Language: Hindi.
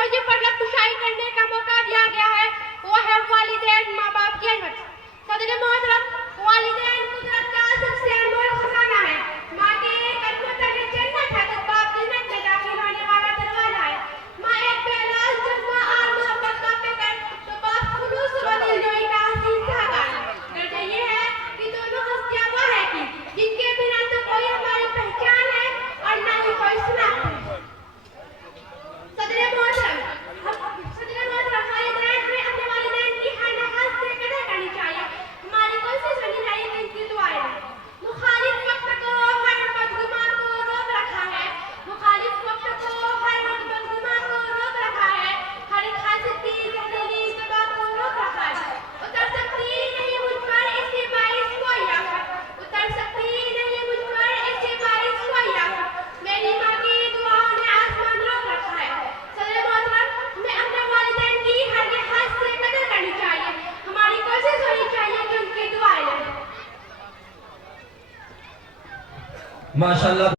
टेक्नोलॉजी पर रफ्तार करने का मौका दिया गया है वो है वालिदैन माँ बाप की अहमियत। सदर मोहतरम, वालिदैन कुदरत का सबसे अनमोल खजाना है। माँ के कदमों तले जन्नत है तो बाप जन्नत में दाखिल होने वाला दरवाजा है। माँ एक बेलाज जज्बा और मोहब्बत का फिक्र तो बाप खुलूस व दिलजोई का हसीन सहारा है। दर्जा ये है कि दोनों हस्तियाँ वो है कि जिनके बिना तो कोई हमारी पहचान है और ना ही कोई शनाख्त है। सदर मोहतरम, वालिदैन हमें अपने वालिदैन की हर नफस से कदर करनी चाहिए। हमारी कोशिश होनी चाहिए कि इनकी दुआएं मुखालिफ वक्त को हर बदगुमान को रोक रखा है। मुखालिफ वक्त को हर बदगुमान को रोक रखा है। हर एक हासिल की जहरीली ज़बान को रोक रखा है। उतर सकती नहीं मुझ पर ऐसी बारिश कोई आफत, उतर सकती नहीं मुझ पर ऐसी बारिश कोई आफत। मेरी माँ की दुआओं ने आसमान रोक रखा है। सदर मोहतरम, हमें अपने वालिदैन की हर लिहाज से कदर करनी चाहिए। हमारी कोशिश होनी चाहिए कि उनकी दुआएं लें। माशाल्लाह।